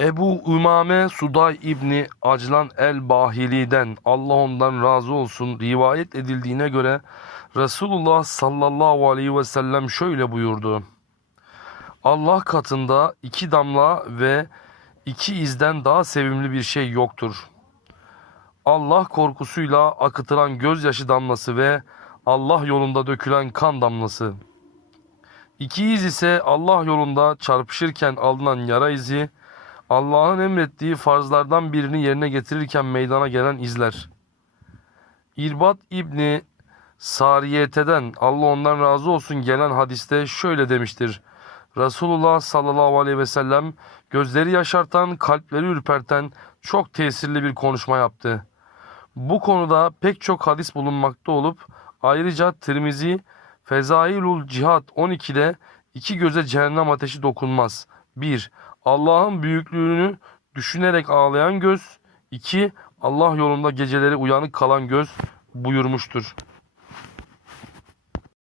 Ebu Ümame Suday İbni Aclan el-Bahili'den Allah ondan razı olsun rivayet edildiğine göre Resulullah sallallahu aleyhi ve sellem şöyle buyurdu. Allah katında iki damla ve iki izden daha sevimli bir şey yoktur. Allah korkusuyla akıtılan gözyaşı damlası ve Allah yolunda dökülen kan damlası. İki iz ise Allah yolunda çarpışırken alınan yara izi, Allah'ın emrettiği farzlardan birini yerine getirirken meydana gelen izler. İrbat İbni Sariyete'den Allah ondan razı olsun gelen hadiste şöyle demiştir. Resulullah sallallahu aleyhi ve sellem gözleri yaşartan, kalpleri ürperten çok tesirli bir konuşma yaptı. Bu konuda pek çok hadis bulunmakta olup ayrıca Tirmizi Fezailul Cihat 12'de iki göze cehennem ateşi dokunmaz. 1. Allah'ın büyüklüğünü düşünerek ağlayan göz. 2. Allah yolunda geceleri uyanık kalan göz buyurmuştur.